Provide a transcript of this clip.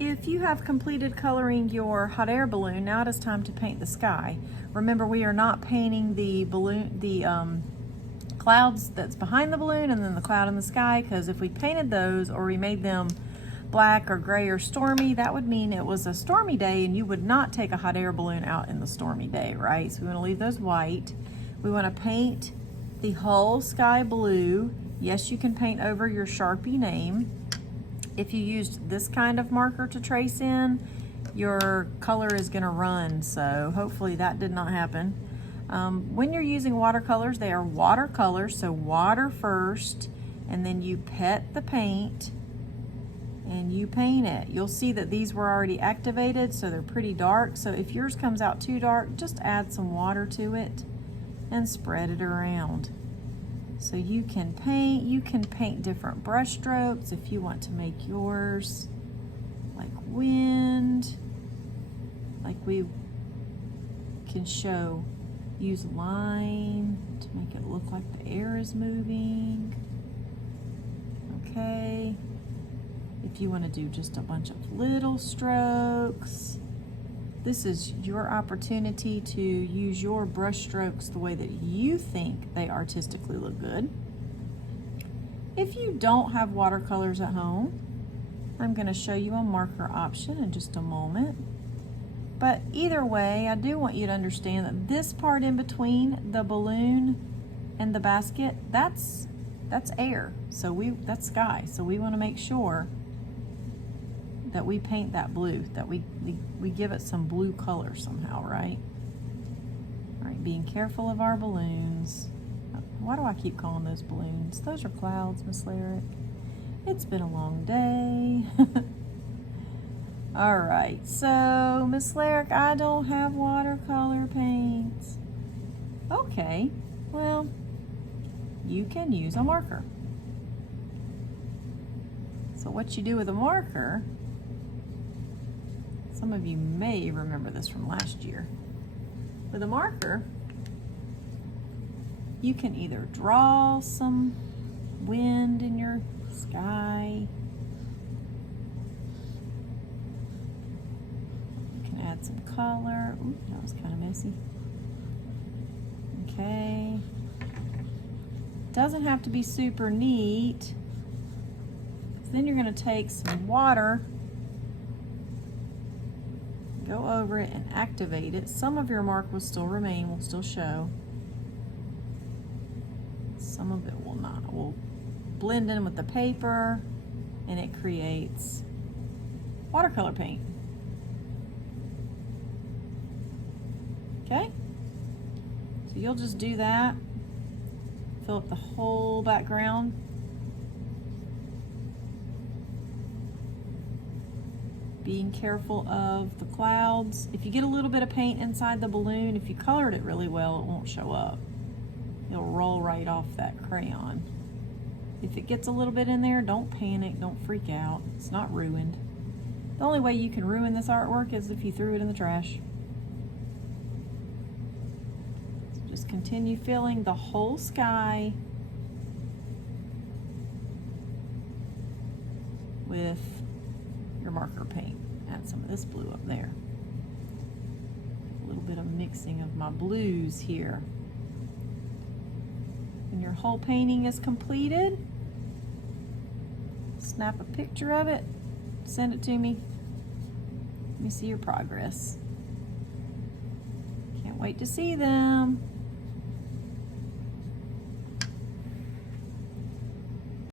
If you have completed coloring your hot air balloon, now it is time to paint the sky. Remember, we are not painting the clouds that's behind the balloon and then the cloud in the sky, because if we painted those or we made them black or gray or stormy, that would mean it was a stormy day and you would not take a hot air balloon out in the stormy day, right? So we want to leave those white. We want to paint the whole sky blue. Yes, you can paint over your Sharpie name. If you used this kind of marker to trace in, your color is going to run, so hopefully that did not happen. When you're using watercolors, they are watercolors, so water first, and then you pet the paint and you paint it. You'll see that these were already activated, so they're pretty dark. So if yours comes out too dark, just add some water to it and spread it around. So you can paint different brush strokes if you want to make yours like wind, like we can show. Use line to make it look like the air is moving. Okay. If you want to do just a bunch of little strokes, this is your opportunity to use your brush strokes the way that you think they artistically look good. If you don't have watercolors at home, I'm going to show you a marker option in just a moment. But either way, I do want you to understand that this part in between the balloon and the basket, that's air. So that's sky. So we want to make sure that we paint that blue, that we give it some blue color somehow, right? All right, being careful of our balloons. Why do I keep calling those balloons? Those are clouds, Miss Lyric. It's been a long day. All right, so Miss Lyric, I don't have watercolor paints. Okay, well, you can use a marker. So what you do with a marker, some of you may remember this from last year. With a marker, you can either draw some wind in your sky. You can add some color. Ooh, that was kind of messy. Okay. Doesn't have to be super neat. Then you're going to take some water, go over it and activate it. Some of your mark will still remain, will still show. Some of it will not. It will blend in with the paper and it creates watercolor paint. Okay? So you'll just do that. Fill up the whole background. Being careful of the clouds. If you get a little bit of paint inside the balloon, if you colored it really well, it won't show up. It'll roll right off that crayon. If it gets a little bit in there, don't panic, don't freak out. It's not ruined. The only way you can ruin this artwork is if you threw it in the trash. So just continue filling the whole sky with your marker paint. Add some of this blue up there. A little bit of mixing of my blues here. When your whole painting is completed, snap a picture of it, send it to me. Let me see your progress. Can't wait to see them.